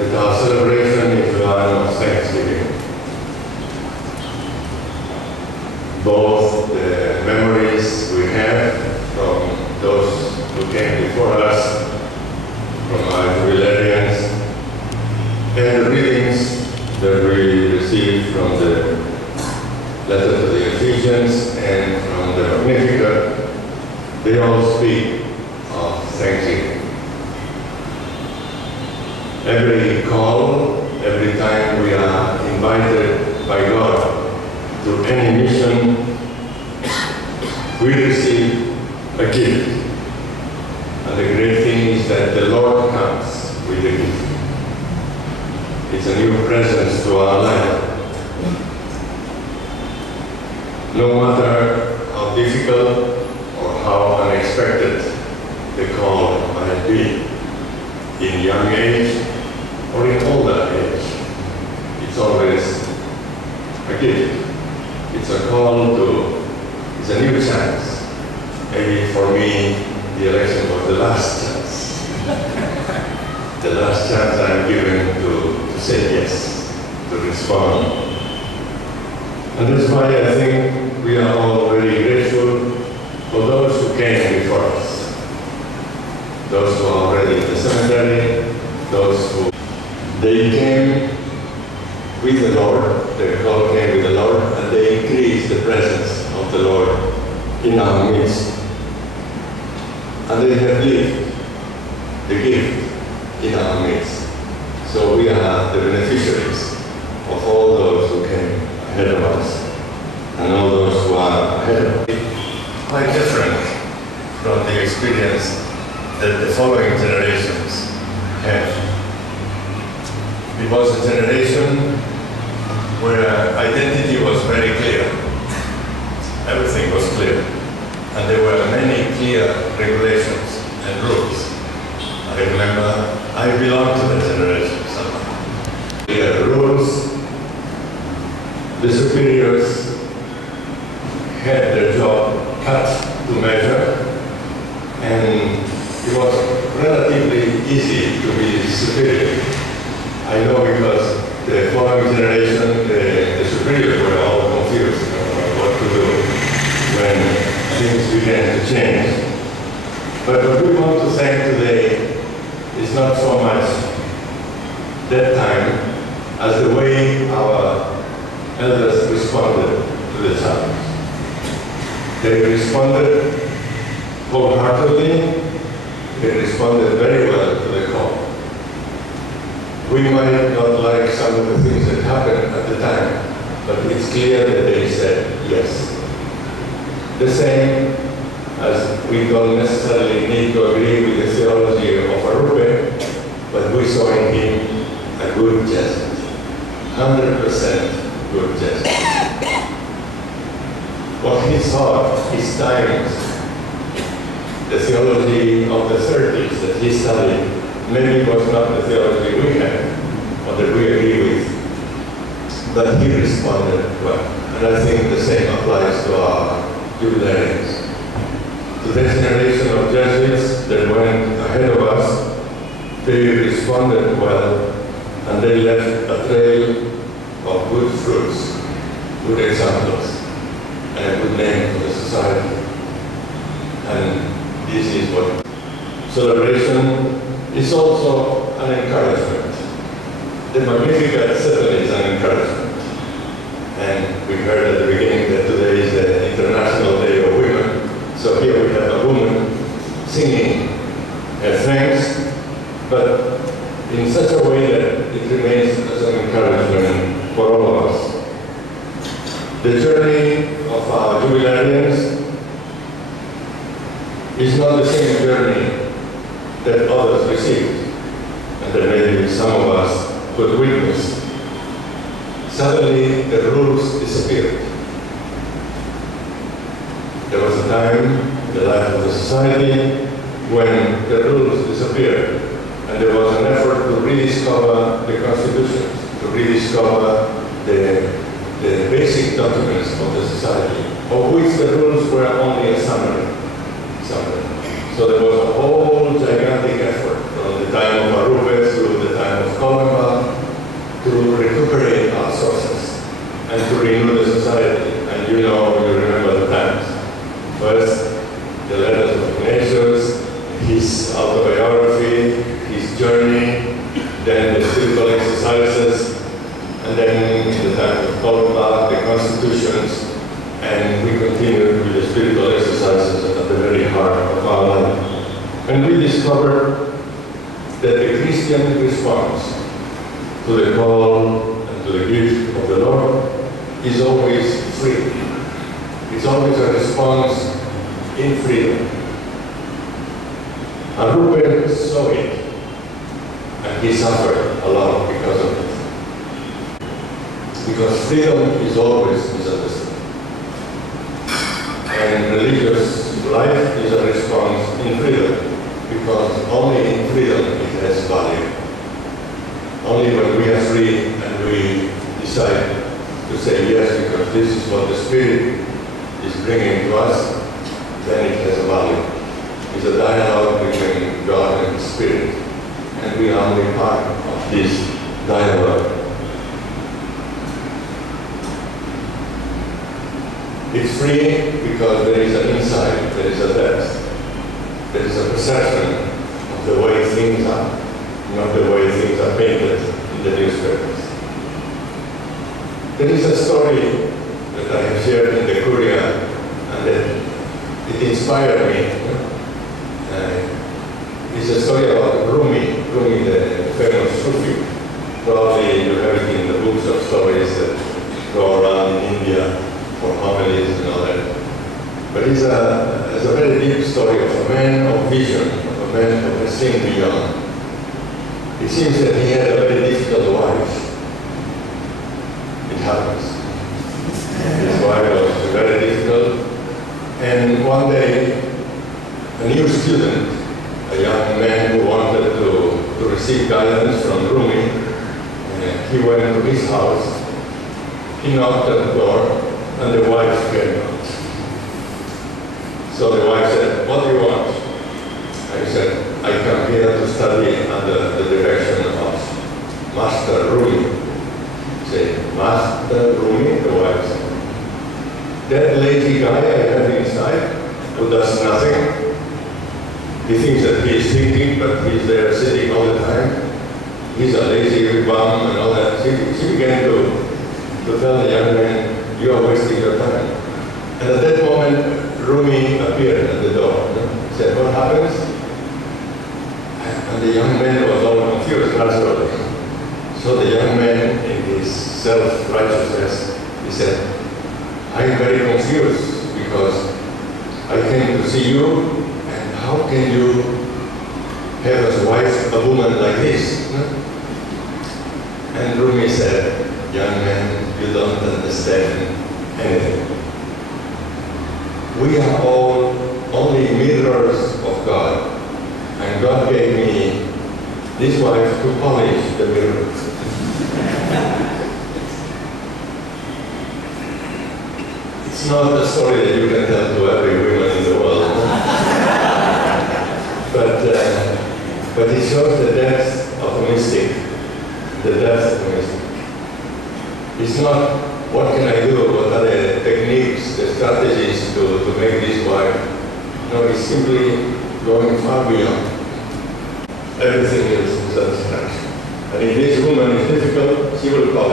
that our celebration is the line of Thanksgiving. Both the memories we have from those who came before us, from our jubilarians, and the readings that we received from the letter to the Ephesians and from the Magnificat, they all speak of thanksgiving. Every call, every time we are invited by God to any mission, we receive a gift. And the great thing is that the Lord comes with a gift. It's a new presence to our life. No matter how difficult or how unexpected the call might be, in young age or in older age, it's always a gift. It's a call to, it's a new chance. Maybe for me, the election was the last chance. The last chance I'm given to say yes, to respond. And that's why I think we are all very grateful for those who came before us. Those who are already in the cemetery, those who, they came with the Lord, their call came with the Lord, and they increased the presence of the Lord in our midst. And they have lived the gift in our midst. So we are the beneficiaries of all those who came ahead of us and all those who are ahead of us. Quite different from the experience that the following generations have. It was a generation where identity was very clear. Everything was clear. And there were many clear regulations and rules. I remember I belong to that generation somehow. Clear rules. The superiors had their job cut to measure, and it was relatively easy to be superior. I know because the following generation, the superiors were all confused about what to do when things began to change. But what we want to thank today is not so much that time as the way our elders responded to the challenge. They responded wholeheartedly. They responded very well to the call. We might not like some of the things that happened at the time, but it's clear that they said yes. The same as we don't necessarily need to agree with the theology of Arupe, but we saw in him a good judgment, 100% good judgment. What he thought, his times, the theology of the 30s that he studied, maybe was not the theology we have, or that we agree with, but he responded well. And I think the same applies to our jubilarians. To this generation of Jesuits that went ahead of us, they responded well, and they left a trail of good fruits, good examples, and a good name for the society. And this is what celebration is also an encouragement. The Magnificat certainly is an encouragement. And we heard at the beginning that today is the International Day of Women. So here we have a woman singing her thanks, but in such a way that it remains as an encouragement for all of us. The journey of our jubilarians is not the same journey that others received, and that maybe some of us could witness. Suddenly, the rules disappeared. There was a time in the life of the society when the rules disappeared, and there was an effort to rediscover the constitutions, to rediscover the basic documents of the society, of which the rules were only a summary. So there was a whole gigantic effort from the time of Arupe through the time of Colin then the spiritual exercises, and then in the time of Kolpa, the constitutions, and we continue with the spiritual exercises at the very heart of our life. And we discovered that the Christian response to the call and to the gift of the Lord is always free. It's always a response in freedom. And Reuben saw it, and he suffered a lot because of it. Because freedom is always misunderstood. And religious life is a response in freedom, because only in freedom it has value. Only when we are free and we decide to say yes because this is what the Spirit is bringing to us, then it has a value. It's a dialogue between God and the Spirit, and we are only part of this dialogue. It's free because there is an insight, there is a depth, there is a perception of the way things are, not the way things are painted in the newspapers. There is a story that I have shared in the Courier, and that it inspired me. It's a story about Rumi, the famous Sufi. Probably you have it in the books of stories that go around in India for homilies and all that. But it's a very deep story of a man of vision, of a man who has seen beyond. It seems that he had a very difficult wife. It happens. His wife was very difficult. And one day, a new student, a young man who wanted to receive guidance from Rumi, he went to his house, he knocked at the door, and the wife came out. So the wife said, "What do you want?" I said, "I come here to study under the direction of Master Rumi." Say, "Master Rumi?" the wife said. "That lazy guy I have inside who does nothing. He thinks that he is thinking, but he's there sitting all the time. He's a lazy bum and all that." She began to tell the young man, "You are wasting your time." And at that moment, Rumi appeared at the door. He said, "What happens?" And the young man was all confused, naturally. So the young man, in his self-righteousness, he said, "I'm very confused because I came to see you, and how can you have as wife a woman like this?" And Rumi said, "Young man, you don't understand anything. We are all only mirrors of God, and God gave me this wife to polish the mirrors." It's not a story that you can tell to every woman in the world. But it shows the depth of a mystic. The depth of a mystic. It's not, what can I do, what are the techniques, the strategies to make this wife. No, it's simply going far beyond. Everything is abstraction. And if this woman is difficult, she will polish.